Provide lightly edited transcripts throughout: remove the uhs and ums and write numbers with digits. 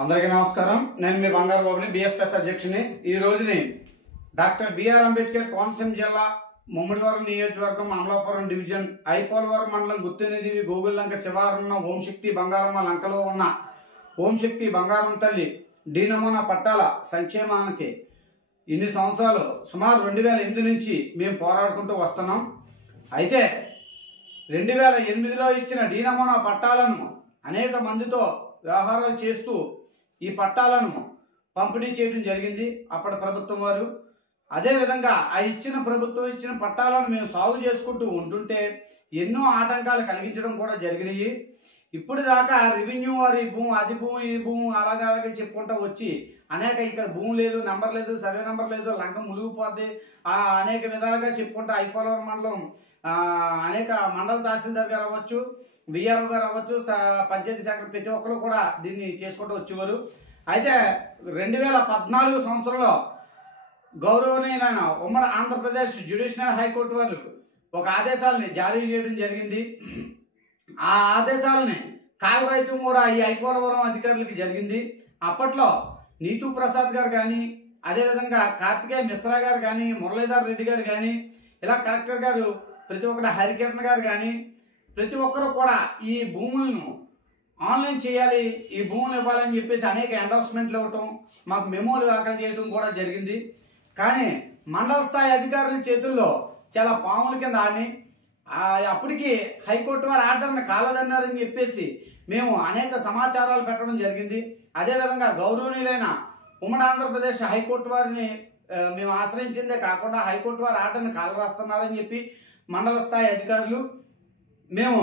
అందరికీ నమస్కారం. నేను మీ బంగారు బాబుని, బిఎస్ఎస్ అధ్యక్షుని. ఈ రోజుని డాక్టర్ బిఆర్ అంబేద్కర్ కోనసీమ జిల్లా ముమ్మడివరం నియోజకవర్గం అమలాపురం డివిజన్ ఐపోలవరం మండలం గుత్తినిధి గోగుల్ లంక శివారున్న ఓంశక్తి బంగారమ్మ లంకలో ఉన్న ఓంశక్తి బంగారం తల్లి డి నమూనా పట్టాల సంక్షేమానికి ఇన్ని సంవత్సరాలు సుమారు 2008 నుంచి మేము పోరాడుకుంటూ వస్తున్నాం. అయితే 2008లో ఇచ్చిన డి నమూనా పట్టాలను అనేక మందితో వ్యవహారాలు చేస్తూ ఈ పట్టాలను పంపిణీ చేయడం జరిగింది అప్పటి ప్రభుత్వం వారు. అదేవిధంగా ఆ ప్రభుత్వం ఇచ్చిన పట్టాలను మేము సాగు చేసుకుంటూ ఉంటుంటే ఎన్నో ఆటంకాలు కలిగించడం కూడా జరిగినాయి. ఇప్పుడు దాకా రెవెన్యూ వారు ఈ భూమి, అది భూమి, ఈ భూమి అలాగే చెప్పుకుంటూ వచ్చి అనేక ఇక్కడ భూమి లేదు, నెంబర్ లేదు, సర్వే నెంబర్ లేదు, లంక మునిగిపోద్ది అనేక విధాలుగా చెప్పుకుంటూ ఐపోలవరం మండలం అనేక మండల తహసీల్దార్ గారు అవ్వచ్చు, విఆర్ఓ గారు అవ్వచ్చు, పంచాయతీ శాఖ ప్రతి ఒక్కరు కూడా దీన్ని చేసుకుంటూ వచ్చేవారు. అయితే 2014 సంవత్సరంలో గౌరవనీయులైన ఉమ్మడి ఆంధ్రప్రదేశ్ జ్యుడిషియల్ హైకోర్టు వారు ఒక ఆదేశాలని జారీ చేయడం జరిగింది. ఆ ఆదేశాలని కాలరైతం కూడా ఈ ఐపోలవరం అధికారులకి జరిగింది. అప్పట్లో నీతూ ప్రసాద్ గారు కానీ, అదేవిధంగా కార్తికేయ మిశ్రా గారు కానీ, మురళీధర్ రెడ్డి గారు కానీ, ఇలా కలెక్టర్ గారు ప్రతి ఒక్కటి హరికిరణ్ గారు కానీ ప్రతి ఒక్కరు కూడా ఈ భూములను ఆన్లైన్ చేయాలి, ఈ భూములు ఇవ్వాలని చెప్పేసి అనేక ఎండోర్స్మెంట్లు ఇవ్వటం, మాకు మెమోలు దాఖలు చేయడం కూడా జరిగింది. కానీ మండల స్థాయి అధికారుల చేతుల్లో చాలా పాముల కింద ఆడిని అప్పటికి హైకోర్టు వారి ఆర్డర్ని కాలదన్నారని చెప్పేసి మేము అనేక సమాచారాలు పెట్టడం జరిగింది. అదేవిధంగా గౌరవనీయులైన ఉమ్మడి ఆంధ్రప్రదేశ్ హైకోర్టు వారిని మేము ఆశ్రయించిందే కాకుండా హైకోర్టు వారి ఆర్డర్ని కాలరాస్తున్నారని చెప్పి మండల స్థాయి అధికారులు మేము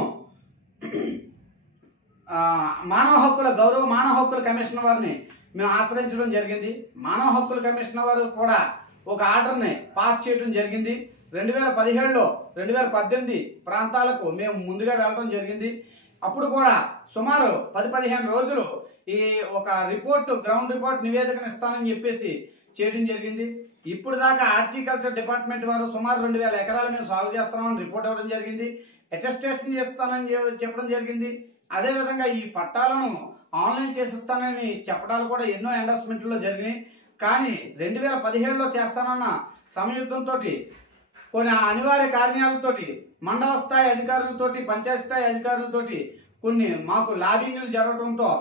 మానవ హక్కుల కమిషన్ వారిని మేము ఆశ్రయించడం జరిగింది. మానవ హక్కుల కమిషన్ వారు కూడా ఒక ఆర్డర్ని పాస్ చేయడం జరిగింది. 2017లో 2018 ప్రాంతాలకు మేము ముందుగా వెళ్ళడం జరిగింది. అప్పుడు కూడా సుమారు 10-15 రోజులు ఈ ఒక గ్రౌండ్ రిపోర్ట్ నివేదికను ఇస్తానని చెప్పేసి చేయడం జరిగింది. ఇప్పుడు దాకా హార్టికల్చర్ డిపార్ట్మెంట్ వారు సుమారు 2000 ఎకరాలు మేము సాగు చేస్తున్నామని రిపోర్ట్ ఇవ్వడం జరిగింది. అటెస్టేషన్ చేస్తానని చెప్పడం జరిగింది. అదేవిధంగా ఈ పట్టాలను ఆన్లైన్ చేసిస్తానని చెప్పడాలు కూడా ఎన్నో ఎండోర్స్మెంట్లో జరిగినాయి. కానీ 2017లో చేస్తానన్న సంయుక్తంతో కొన్ని అనివార్య కారణాలతోటి మండల స్థాయి అధికారులతోటి, పంచాయతీ స్థాయి అధికారులతోటి కొన్ని మాకు లాబింగ్లు జరగడంతో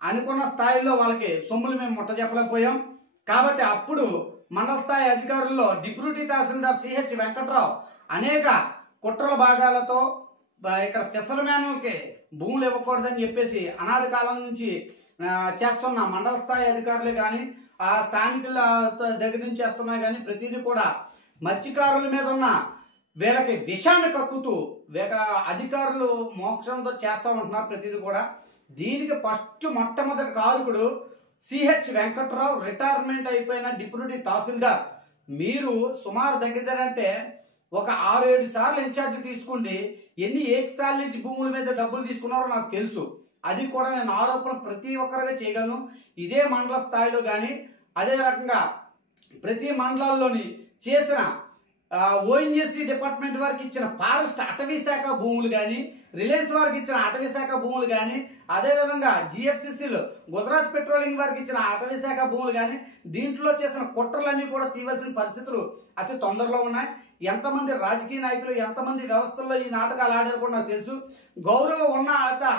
అనుకున్న స్థాయిలో వాళ్ళకి సొమ్ములు మేము ముట్ట చెప్పలేకపోయాం. కాబట్టి అప్పుడు మండల స్థాయి అధికారుల్లో డిప్యూటీ తహసీల్దార్ సిహెచ్ వెంకట్రావు అనేక కుట్రల భాగాలతో ఇక్కడ ఫిషర్మ్యాన్లకి భూములు ఇవ్వకూడదని చెప్పేసి అనాది కాలం నుంచి చేస్తున్న మండల స్థాయి అధికారులు కానీ, ఆ స్థానికుల దగ్గర నుంచి చేస్తున్నా కానీ ప్రతిదీ కూడా మత్స్యకారుల మీద ఉన్న వీళ్ళకి విషాన్ని కక్కుతూ అధికారులు మోక్షంతో చేస్తూ ఉంటున్నారు ప్రతిదీ కూడా. దీనికి మొట్టమొదటి కారకుడు సిహెచ్ వెంకట్రావు, రిటైర్మెంట్ అయిపోయిన డిప్యూటీ తహసీల్దార్. మీరు సుమారు దగ్గర అంటే ఒక 6-7 సార్లు ఇన్ఛార్జ్ తీసుకుంటే ఎన్ని ఏకసార్లు భూముల మీద డబ్బులు తీసుకున్నారో నాకు తెలుసు. అది కూడా నేను ఆరోపణ ప్రతి ఒక్కరిగా చేయగలను. ఇదే మండల స్థాయిలో కానీ, అదే రకంగా ప్రతి మండలాల్లోని చేసిన ఓఎన్జీసీ డిపార్ట్మెంట్ వారికి ఇచ్చిన ఫారెస్ట్ అటవీ శాఖ భూములు కానీ, రిలయన్స్ వారికి ఇచ్చిన అటవీ శాఖ భూములు కానీ, అదేవిధంగా జిఎఫ్సిసిలు గుజరాత్ పెట్రోలింగ్ వారికి ఇచ్చిన అటవీ శాఖ భూములు కానీ, దీంట్లో చేసిన కుట్రలన్నీ కూడా తీయవలసిన పరిస్థితులు అతి తొందరలో ఉన్నాయి. ఎంతమంది రాజకీయ నాయకులు, ఎంతమంది వ్యవస్థల్లో ఈ నాటకాలు ఆడారు కూడా నాకు తెలుసు. గౌరవం ఉన్న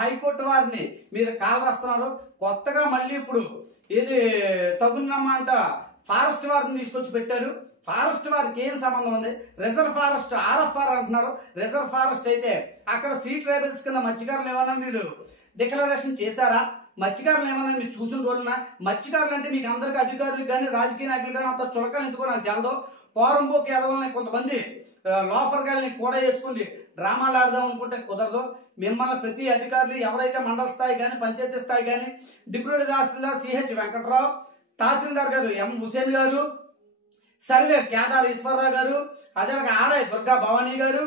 హైకోర్టు వారిని మీరు కాలరాస్తున్నారు. కొత్తగా మళ్ళీ ఇప్పుడు ఇది తగునమ్మ అంట ఫారెస్ట్ వారిని తీసుకొచ్చి పెట్టారు. ఫారెస్ట్ వారికి ఏం సంబంధం ఉంది? రిజర్వ్ ఫారెస్ట్ RFR అంటున్నారు. రిజర్వ్ ఫారెస్ట్ అయితే అక్కడ సీ ట్రైబల్స్ కింద మత్స్యకారులు ఏమన్నా మీరు డిక్లరేషన్ చేశారా? మత్స్యకారులు ఏమన్నా మీరు చూసిన రోజున మత్స్యకారులు అంటే మీకు అందరికీ అధికారులకు కానీ రాజకీయ నాయకులు కానీ అంత చులకలు ఎందుకో నాకు తెలదు. పోరంబోకి ఎదవల్ని కొంతమంది లోఫర్ గారిని కూడా వేసుకుని డ్రామాలు ఆడదాం అనుకుంటే కుదరదు. మిమ్మల్ని ప్రతి అధికారులు ఎవరైతే మండల స్థాయి కానీ, పంచాయతీ స్థాయి కానీ, డిప్యూటీ తహసీల్దార్ సిహెచ్ వెంకట్రావు, తహసీల్దార్ గారు ఎం హుసేన్ గారు, సర్వే కేదార్ ఈశ్వరరావు గారు, అదేవిధంగా ఆర్ఐ దుర్గా భవానీ గారు,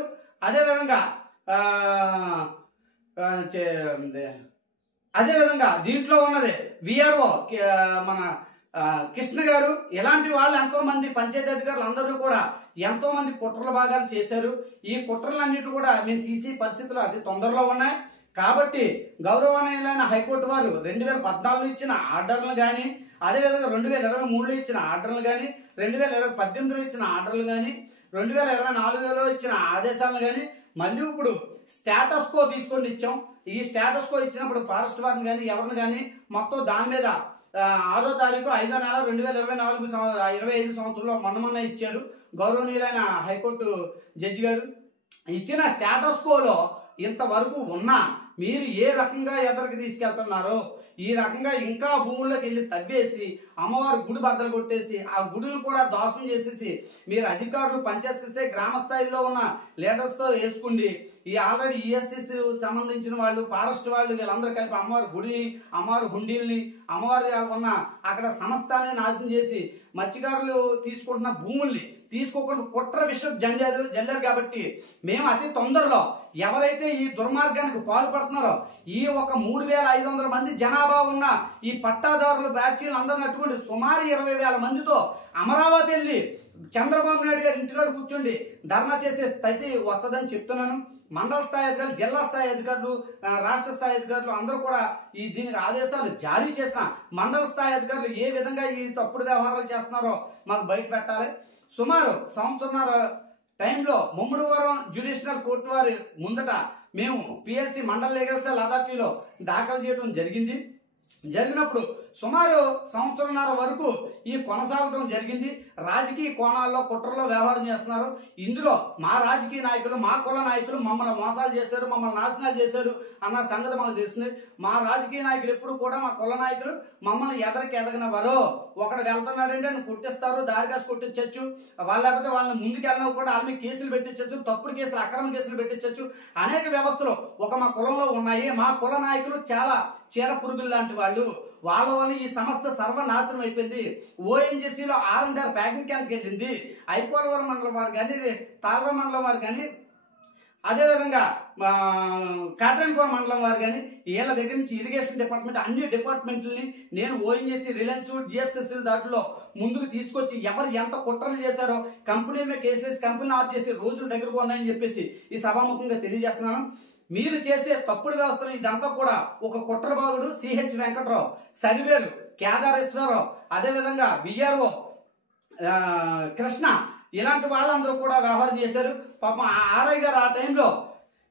అదేవిధంగా దీంట్లో ఉన్నది విఆర్ఓ మన కృష్ణ గారు, ఇలాంటి వాళ్ళు ఎంతో మంది పంచాయతీ అధికారులు అందరూ కూడా ఎంతో మంది కుట్రల భాగాలు చేశారు. ఈ కుట్రలన్నిటి కూడా మేము తీసే పరిస్థితులు అతి తొందరలో ఉన్నాయి. కాబట్టి గౌరవనీయులైన హైకోర్టు వారు 2014 ఇచ్చిన ఆర్డర్లు కానీ, అదేవిధంగా 2023లో ఇచ్చిన ఆర్డర్లు కానీ, 2018లో ఇచ్చిన ఆర్డర్లు కానీ, 2024లో ఇచ్చిన ఆదేశాలను కానీ మళ్ళీ ఇప్పుడు స్టేటస్ కో తీసుకొని ఇచ్చాం. ఈ స్టేటస్ కో ఇచ్చినప్పుడు ఫారెస్ట్ వారిని కానీ ఎవరిని కానీ మొత్తం దాని మీద 6వ తారీఖు 5వ నెల 2025 సంవత్సరంలో మొన్న ఇచ్చారు గౌరవనీయులైన హైకోర్టు జడ్జి గారు. ఇచ్చిన స్టేటస్ కోలో ఇంతవరకు ఉన్నా మీరు ఏ రకంగా ఎదరికి తీసుకెళ్తున్నారో, ఈ రకంగా ఇంకా భూముల్లోకి వెళ్ళి తవ్వేసి అమ్మవారి గుడి బద్దలు కొట్టేసి ఆ గుడిని కూడా దోషం చేసేసి మీరు అధికారులు పనిచేస్తే గ్రామ స్థాయిలో ఉన్న లీడర్స్తో వేసుకుండి ఈ ఆల్రెడీ ఈఎస్ఎస్ సంబంధించిన వాళ్ళు, ఫారెస్ట్ వాళ్ళు వీళ్ళందరూ కలిపి అమ్మవారి గుడిని, అమ్మవారి హుండీల్ని, అమ్మవారి ఉన్న అక్కడ సంస్థాన్ని నాశనం చేసి మత్స్యకారులు తీసుకుంటున్న భూముల్ని తీసుకోకుండా కుట్ర విషయం జల్లారు. కాబట్టి మేము అతి తొందరలో ఎవరైతే ఈ దుర్మార్గానికి పాల్పడుతున్నారో ఈ ఒక 3500 మంది జనాభా ఉన్న ఈ పట్టాదారుల బ్యాచీలు అందరిని అట్టుకోండి సుమారు 20,000 మందితో అమరావతి వెళ్ళి చంద్రబాబు నాయుడు గారి ఇంటికాడ కూర్చోండి ధర్నా చేసే స్థితి వస్తుందని చెప్తున్నాను. మండల స్థాయి అధికారులు, జిల్లా స్థాయి అధికారులు, రాష్ట్ర స్థాయి అధికారులు అందరూ కూడా దీనికి ఆదేశాలు జారీ చేసిన మండల స్థాయి అధికారులు ఏ విధంగా ఈ తప్పుడు వ్యవహారాలు చేస్తున్నారో మాకు బయట పెట్టాలి. సుమారు సంవత్సరన్నర టైంలో ముమ్మడివరం జ్యుడిషియల్ కోర్టు వారి ముందట మేము పిఎల్సి మండల లీగల్ సెల్ అథారిటీలో దాఖలు చేయడం జరిగినప్పుడు సుమారు సంవత్సరన్నర వరకు ఈ కొనసాగడం జరిగింది. రాజకీయ కోణాల్లో కుట్రలో వ్యవహారం చేస్తున్నారు. ఇందులో మా రాజకీయ నాయకులు, మా కుల నాయకులు మమ్మల్ని మోసాలు చేశారు, మమ్మల్ని నాశనాలు చేశారు అన్న సంగతి మాకు తెలుస్తుంది. మా రాజకీయ నాయకులు ఎప్పుడు కూడా మా కుల నాయకులు మమ్మల్ని ఎదగనివ్వరు. ఒకడు వెళ్తున్నాడంటే నువ్వు కొట్టిస్తారు, దారికాసి కొట్టించచ్చు, లేకపోతే వాళ్ళని ముందుకెళ్ళినా కూడా వాళ్ళ మీద కేసులు పెట్టించచ్చు, తప్పుడు కేసులు, అక్రమ కేసులు పెట్టించచ్చు. అనేక వ్యవస్థలు మా కులంలో ఉన్నాయి. మా కుల నాయకులు చాలా చీడ పురుగులు లాంటి వాళ్ళు. వాళ్ళ వల్ల ఈ సంస్థ సర్వనాశనం అయిపోయింది. ఓఎన్జీసీలో R&R ప్యాకింగ్ క్యాంప్కి వెళ్ళింది. ఐపోలవరం మండలం వారు కానీ, తాళవ మండలం వారు కానీ, అదేవిధంగా కాట్రాన్కోన మండలం వారు కానీ వీళ్ళ దగ్గర నుంచి ఇరిగేషన్ డిపార్ట్మెంట్ అన్ని డిపార్ట్మెంట్లని నేను ఓఎన్జీసీ, రిలయన్స్, జిఎఫ్సిసి దాంట్లో ముందుకు తీసుకొచ్చి ఎవరు ఎంత కుట్రలు చేశారో కంపెనీ మీద కేసేసి కంపెనీని ఆఫ్ చేసి రోజులు దగ్గరకు ఉన్నాయని చెప్పేసి ఈ సభాముఖంగా తెలియజేస్తున్నాను. మీరు చేసే తప్పుడు వ్యవస్థలు ఇదంతా కూడా ఒక కుట్రబాగుడు సిహెచ్ వెంకట్రావు, సర్వేలు కేదారేశ్వరరావు, అదేవిధంగా విఆర్ఓ కృష్ణ ఇలాంటి వాళ్ళందరూ కూడా వ్యవహారం చేశారు. పాపం ఆర్ఐ గారు ఆ టైంలో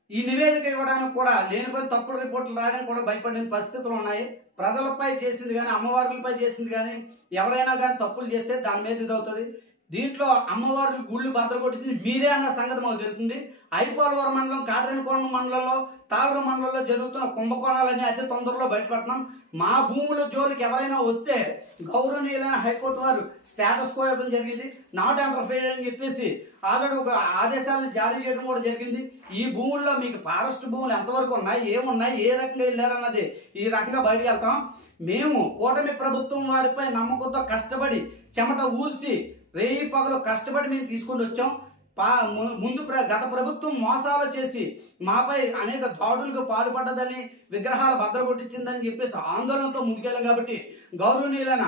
ఈ నివేదిక ఇవ్వడానికి కూడా లేనిపోయిన తప్పుడు రిపోర్టులు రాయడానికి కూడా భయపడిన పరిస్థితులు ఉన్నాయి. ప్రజలపై చేసింది కానీ, అమ్మవార్లపై చేసింది కానీ, ఎవరైనా కానీ తప్పులు చేస్తే దాని మీద ఇదవుతుంది. దీంట్లో అమ్మవారి గుళ్ళు భద్ర కొట్టింది మీరే అన్న సంగతి మాకు తెలుస్తుంది. ఐపోలవరం మండలం, కాట్రాన్కోన మండలంలో, తాళర మండలంలో జరుగుతున్న కుంభకోణాలని అతి తొందరలో బయటపడుతున్నాం. మా భూముల జోలికి ఎవరైనా వస్తే గౌరవనీయులైన హైకోర్టు వారు స్టేటస్ కో ఇవ్వడం జరిగింది. నాట్ ఇంటర్ఫియర్ అని చెప్పేసి ఆల్రెడీ ఒక ఆదేశాలను జారీ చేయడం కూడా జరిగింది. ఈ భూముల్లో మీకు ఫారెస్ట్ భూములు ఎంతవరకు ఉన్నాయి, ఏమున్నాయి, ఏ రకంగా వెళ్ళారన్నది ఈ రకంగా బయటకు వెళ్తాం. మేము కూటమి ప్రభుత్వం వారిపై నమ్మకంతో కష్టపడి చెమట ఊర్చి రేయి పగలు కష్టపడి మేము తీసుకొని వచ్చాం. ముందు గత ప్రభుత్వం మోసాలు చేసి మాపై అనేక దాడులకు పాల్పడ్డదని, విగ్రహాలు భద్ర కొట్టించిందని చెప్పేసి ఆందోళనతో ముందుకెళ్ళాం. కాబట్టి గౌరవనీయులైన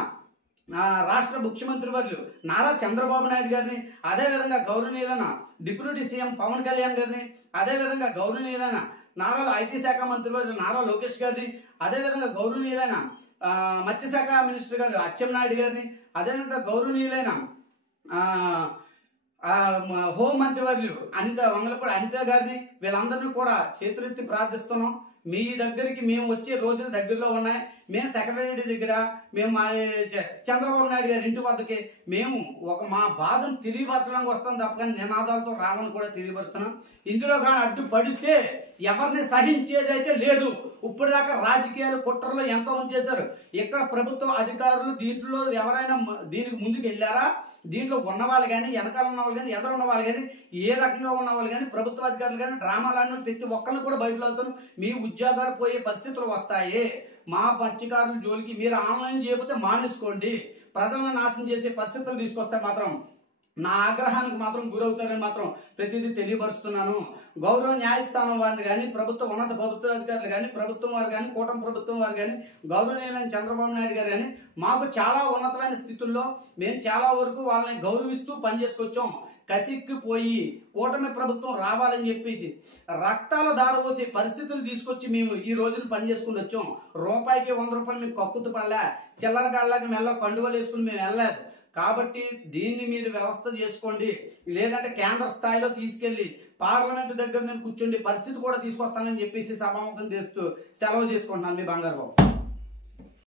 రాష్ట్ర ముఖ్యమంత్రి వర్యులు నారా చంద్రబాబు నాయుడు గారిని, అదేవిధంగా గౌరవనీయులైన డిప్యూటీ సీఎం పవన్ కళ్యాణ్ గారిని, అదేవిధంగా గౌరవనీయులైన ఐటీ శాఖ మంత్రి వర్యులు నారా లోకేష్ గారిని, అదేవిధంగా గౌరవనీయులైన మత్స్యశాఖ మినిస్టర్ గారు అచ్చెన్నాయుడు గారిని, అదేవిధంగా గౌరవనీయులైన హోంమంత్రి వర్యులు వంగలపూడి అనిత గారిని వీళ్ళందరినీ కూడా చేతులెత్తి ప్రార్థిస్తున్నాం. మీ దగ్గరికి మేము వచ్చే రోజులు దగ్గరలో ఉన్నాయి. మేము సెక్రటరీ దగ్గర, మేము చంద్రబాబు నాయుడు గారి ఇంటి వద్దకి మేము మా బాధను తెలియపరచడానికి వస్తాం తప్ప కానీ నినాదాలతో రావని కూడా తెలియపరుస్తున్నాం. ఇందులో కానీ అడ్డుపడితే ఎవరిని సహించేది అయితే లేదు. ఇప్పటిదాకా రాజకీయాలు కుట్రలో ఎంతోమంది చేశారు. ఇక్కడ ప్రభుత్వ అధికారులు దీంట్లో ఎవరైనా దీనికి ముందుకు వెళ్ళారా? దీంట్లో ఉన్న వాళ్ళు కానీ, వెనకాల ఉన్న వాళ్ళు కానీ, ఎదురు ఉన్న వాళ్ళు కానీ, ఏ రకంగా ఉన్న వాళ్ళు కానీ, ప్రభుత్వ అధికారులు కానీ డ్రామాలు ప్రతి ఒక్కరిని కూడా బయటలో అవుతారు. మీ ఉద్యోగాలు పోయే పరిస్థితులు వస్తాయి. మా మత్స్యకారుల జోలికి మీరు ఆన్లైన్ చేయకపోతే మానేసుకోండి. ప్రజలను నాశనం చేసే పరిస్థితులు తీసుకొస్తే మాత్రం నా ఆగ్రహానికి మాత్రం గురవుతారని మాత్రం ప్రతిదీ తెలియపరుస్తున్నాను. గౌరవ న్యాయస్థానం వారిని కానీ, ఉన్నత ప్రభుత్వ అధికారులు కానీ, ప్రభుత్వం వారు కానీ, కూటమి ప్రభుత్వం వారు కానీ, గౌరవనీయులైన చంద్రబాబు నాయుడు గారు కానీ మాకు చాలా ఉన్నతమైన స్థితుల్లో మేము చాలా వరకు వాళ్ళని గౌరవిస్తూ పనిచేసుకొచ్చాం. కసిక్కిపోయి కూటమి ప్రభుత్వం రావాలని చెప్పేసి రక్తాల దారపోసే పరిస్థితులు తీసుకొచ్చి మేము ఈ రోజున పని చేసుకుని వచ్చాం. రూపాయికి 100 రూపాయలు మేము కక్కుతు పడలే, చిల్లర గాళ్ళకి మెల్ల కండువలు వేసుకుని మేము వెళ్ళలేదు. కాబట్టి దీన్ని మీరు వ్యవస్థ చేసుకోండి, లేదంటే కేంద్ర స్థాయిలో తీసుకెళ్లి పార్లమెంటు దగ్గర నేను కూర్చోండి పరిస్థితి కూడా తీసుకొస్తానని చెప్పేసి సభాముఖం చేస్తూ సెలవు చేసుకుంటున్నాను. మీ బంగారు బాబు.